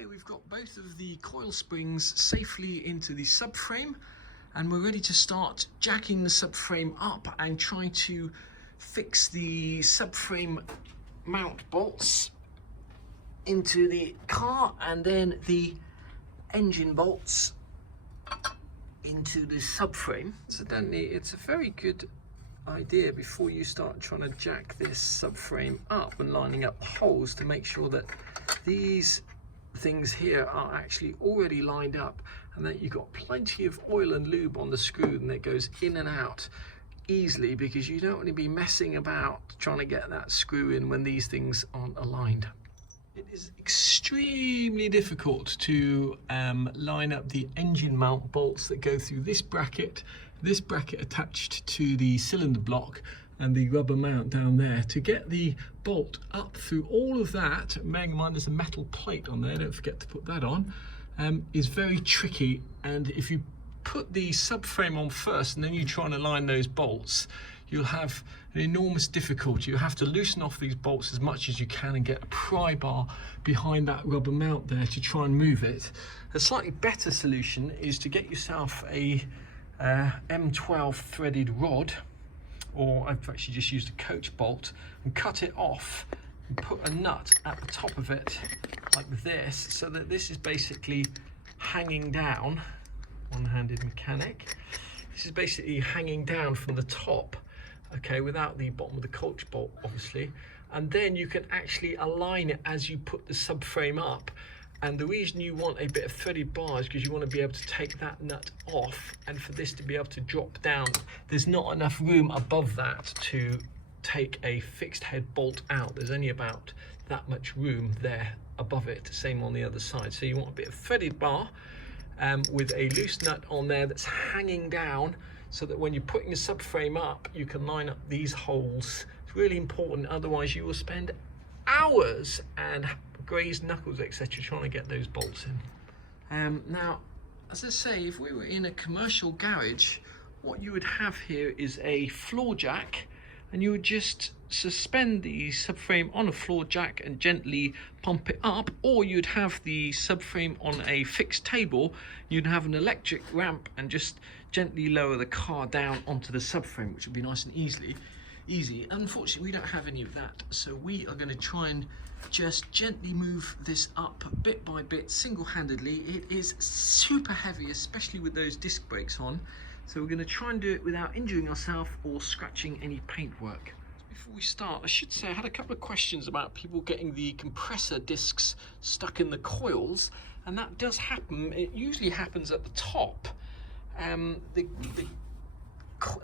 Okay, we've got both of the coil springs safely into the subframe, and we're ready to start jacking the subframe up and trying to fix the subframe mount bolts into the car and then the engine bolts into the subframe. Incidentally, it's a very good idea before you start trying to jack this subframe up and lining up the holes to make sure that these things here are actually already lined up and that you've got plenty of oil and lube on the screw and that goes in and out easily, because you don't want to be messing about trying to get that screw in when these things aren't aligned. It is extremely difficult to line up the engine mount bolts that go through this bracket attached to the cylinder block and the rubber mount down there. To get the bolt up through all of that, bearing in mind there's a metal plate on there, don't forget to put that on, is very tricky. And if you put the subframe on first and then you try and align those bolts, you'll have an enormous difficulty. You have to loosen off these bolts as much as you can and get a pry bar behind that rubber mount there to try and move it. A slightly better solution is to get yourself a M12 threaded rod, or I've actually just used a coach bolt, and cut it off and put a nut at the top of it like this, so that this is basically hanging down. One-handed mechanic. This is basically hanging down from the top, okay, without the bottom of the coach bolt obviously, and then you can actually align it as you put the subframe up. And the reason you want a bit of threaded bar is because you want to be able to take that nut off, and for this to be able to drop down, there's not enough room above that to take a fixed head bolt out. There's only about that much room there above it, same on the other side. So you want a bit of threaded bar with a loose nut on there that's hanging down, so that when you're putting the subframe up, you can line up these holes. It's really important, otherwise you will spend hours and grazed knuckles, etc., trying to get those bolts in. Now, as I say, if we were in a commercial garage, what you would have here is a floor jack, and you would just suspend the subframe on a floor jack and gently pump it up, or you'd have the subframe on a fixed table, you'd have an electric ramp and just gently lower the car down onto the subframe, which would be nice and easy. Unfortunately, we don't have any of that, so we are going to try and just gently move this up bit by bit, single-handedly. It is super heavy, especially with those disc brakes on, so we're going to try and do it without injuring ourselves or scratching any paintwork. Before we start, I should say I had a couple of questions about people getting the compressor discs stuck in the coils, and that does happen. It usually happens at the top.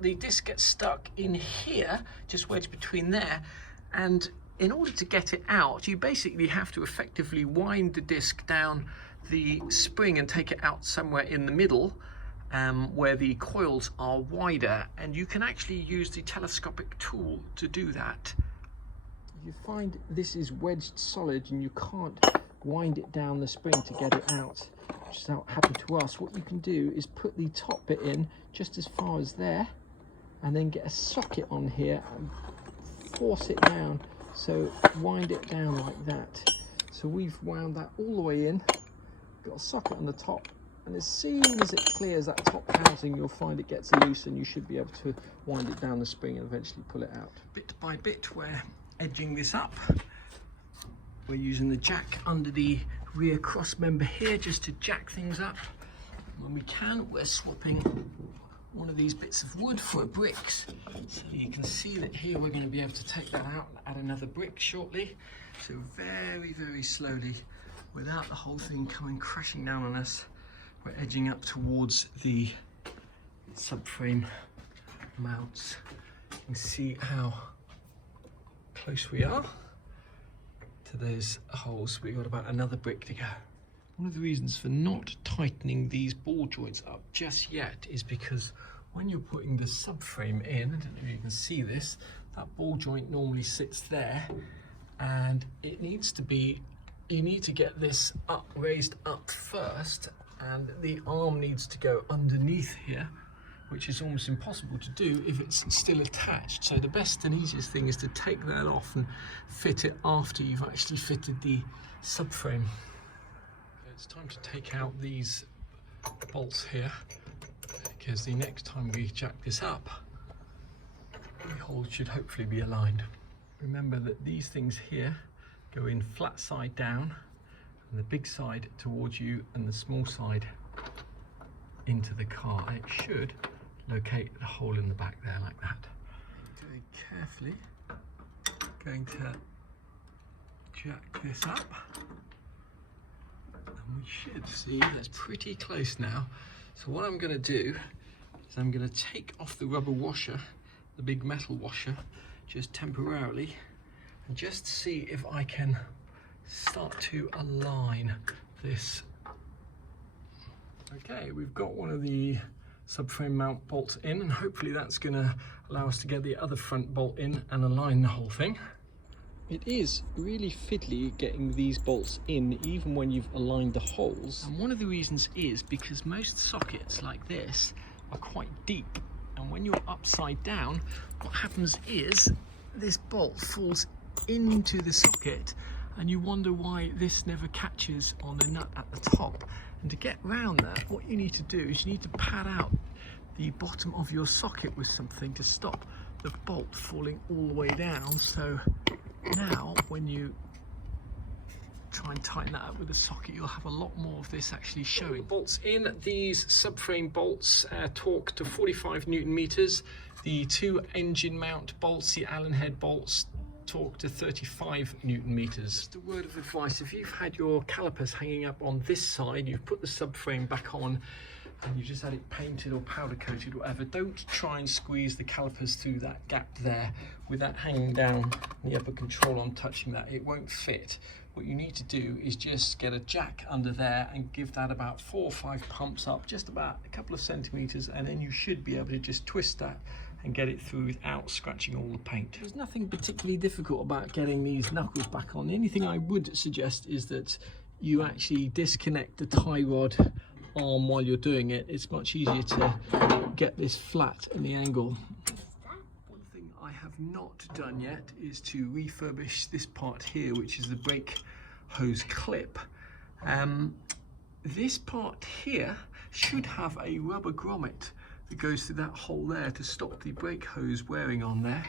The disc gets stuck in here, just wedged between there, and in order to get it out, you basically have to effectively wind the disc down the spring and take it out somewhere in the middle, where the coils are wider, and you can actually use the telescopic tool to do that. You find this is wedged solid and you can't wind it down the spring to get it out, which is how it happened to us. What you can do is put the top bit in just as far as there, and then get a socket on here and force it down. So wind it down like that. So we've wound that all the way in, got a socket on the top, and as soon as it clears that top housing, you'll find it gets loose and you should be able to wind it down the spring and eventually pull it out. Bit by bit, we're edging this up. We're using the jack under the rear cross member here just to jack things up. When we can, we're swapping one of these bits of wood for a bricks. So you can see that here we're going to be able to take that out and add another brick shortly. So very, very slowly, without the whole thing coming crashing down on us, we're edging up towards the subframe mounts. You can see how close we are to those holes. We've got about another brick to go. One of the reasons for not tightening these ball joints up just yet is because when you're putting the subframe in, I don't know if you can see this, that ball joint normally sits there, and it needs to be, you need to get this up, raised up first, and the arm needs to go underneath here, which is almost impossible to do if it's still attached. So the best and easiest thing is to take that off and fit it after you've actually fitted the subframe. It's time to take out these bolts here, because the next time we jack this up, the holes should hopefully be aligned. Remember that these things here go in flat side down, and the big side towards you and the small side into the car. It should locate the hole in the back there like that. Very carefully going to jack this up, and we should see that's pretty close now. So what I'm going to do is I'm going to take off the rubber washer, the big metal washer, just temporarily, and just see if I can start to align this. Okay, we've got one of the subframe mount bolts in, and hopefully that's going to allow us to get the other front bolt in and align the whole thing. It is really fiddly getting these bolts in even when you've aligned the holes, and one of the reasons is because most sockets like this are quite deep, and when you're upside down, what happens is this bolt falls into the socket and you wonder why this never catches on the nut at the top. And to get around that, what you need to do is you need to pad out the bottom of your socket with something to stop the bolt falling all the way down. So now when you try and tighten that up with the socket, you'll have a lot more of this actually showing. Bolts in, these subframe bolts torque to 45 Newton meters. The two engine mount bolts, the Allen head bolts, torque to 35 Newton meters. Just a word of advice: if you've had your calipers hanging up on this side, you've put the subframe back on and you just had it painted or powder coated or whatever, don't try and squeeze the calipers through that gap there with that hanging down and the upper control on touching that. It won't fit. What you need to do is just get a jack under there and give that about 4 or 5 pumps up, just about a couple of centimeters, and then you should be able to just twist that and get it through without scratching all the paint. There's nothing particularly difficult about getting these knuckles back on. The only thing I would suggest is that you actually disconnect the tie rod arm while you're doing it. It's much easier to get this flat in the angle. One thing I have not done yet is to refurbish this part here, which is the brake hose clip. This part here should have a rubber grommet that goes through that hole there to stop the brake hose wearing on there.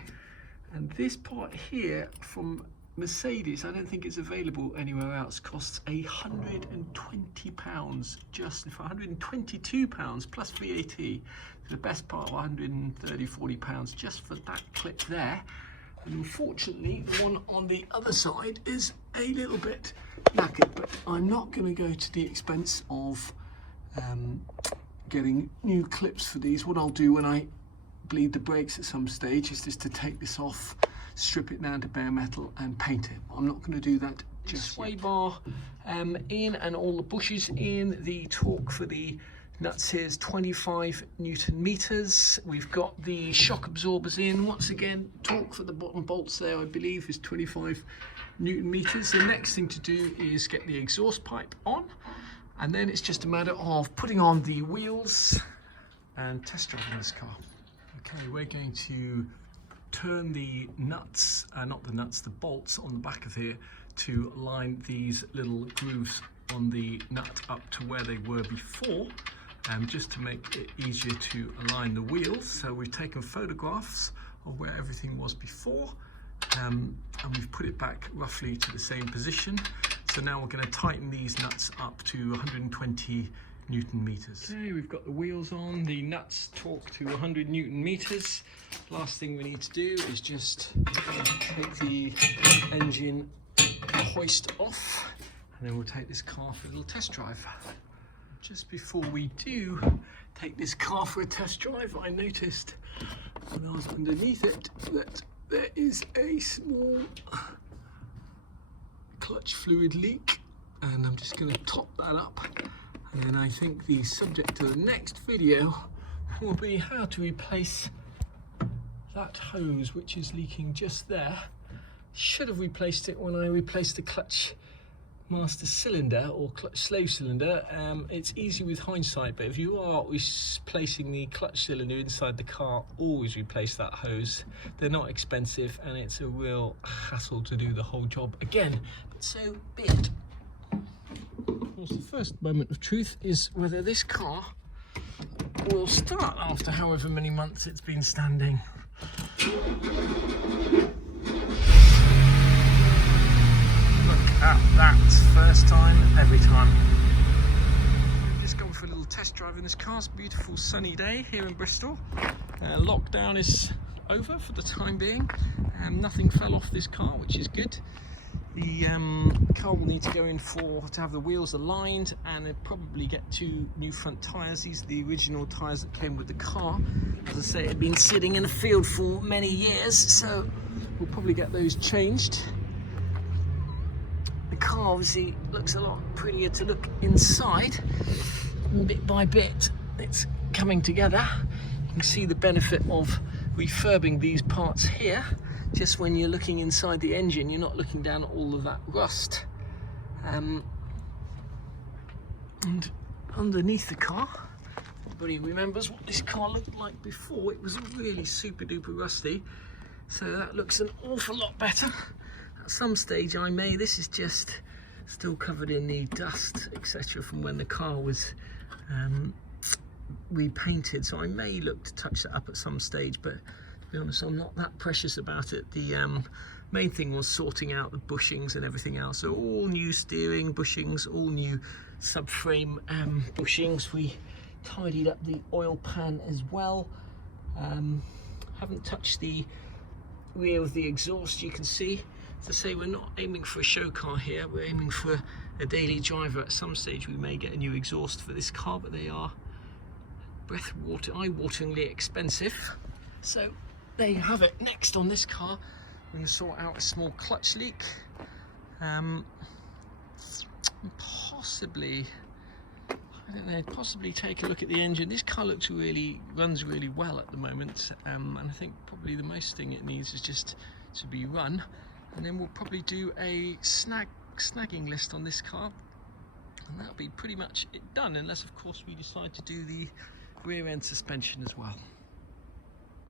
And this part here from Mercedes, I don't think it's available anywhere else, costs £120, just for £122 plus VAT. The best part of 130, £40 just for that clip there. And unfortunately, the one on the other side is a little bit knackered, but I'm not going to go to the expense of getting new clips for these. What I'll do when I bleed the brakes at some stage is just to take this off, strip it down to bare metal and paint it. I'm not going to do that just sway yet. Bar in and all the bushes in. The torque for the nuts here is 25 Newton meters. We've got the shock absorbers in. Once again, torque for the bottom bolts there I believe is 25 Newton meters. The next thing to do is get the exhaust pipe on, and then it's just a matter of putting on the wheels and test driving this car. Okay, we're going to turn the nuts, the bolts on the back of here to line these little grooves on the nut up to where they were before, just to make it easier to align the wheels. So we've taken photographs of where everything was before, and we've put it back roughly to the same position. So now we're going to tighten these nuts up to 120 Newton meters. Okay, we've got the wheels on, the nuts torque to 100 Newton meters. Last thing we need to do is just take the engine hoist off, and then we'll take this car for a little test drive. Just before we do take this car for a test drive, I noticed when I was underneath it that there is a small clutch fluid leak, and I'm just going to top that up. And then I think the subject of the next video will be how to replace that hose, which is leaking just there. Should have replaced it when I replaced the clutch master cylinder or clutch slave cylinder. It's easy with hindsight, but if you are replacing the clutch cylinder inside the car, always replace that hose. They're not expensive and it's a real hassle to do the whole job again, but so be it. course, the first moment of truth is whether this car will start after however many months it's been standing. Look at that, first time, every time. Just gone for a little test drive in this car. It's a beautiful sunny day here in Bristol. Lockdown is over for the time being. Nothing fell off this car, which is good. The car will need to go in to have the wheels aligned, and probably get 2 new front tyres. These are the original tyres that came with the car. As I say, it had been sitting in the field for many years, so we'll probably get those changed. The car obviously looks a lot prettier to look inside. Bit by bit, it's coming together. You can see the benefit of refurbing these parts here. Just when you're looking inside the engine, you're not looking down at all of that rust. And underneath the car, everybody remembers what this car looked like before. It was really super duper rusty, so that looks an awful lot better. At some stage this is just still covered in the dust, etc., from when the car was repainted, so I may look to touch that up at some stage, but to be honest, I'm not that precious about it. The main thing was sorting out the bushings and everything else. So all new steering bushings, all new subframe bushings. We tidied up the oil pan as well. Haven't touched the rear of the exhaust. You can see, as I say, we're not aiming for a show car here. We're aiming for a daily driver. At some stage we may get a new exhaust for this car, but they are eye-wateringly expensive. So there you have it. Next on this car, we're going to sort out a small clutch leak. Possibly take a look at the engine. This car runs really well at the moment, and I think probably the most thing it needs is just to be run. And then we'll probably do a snagging list on this car, and that'll be pretty much it done, unless of course we decide to do the rear end suspension as well.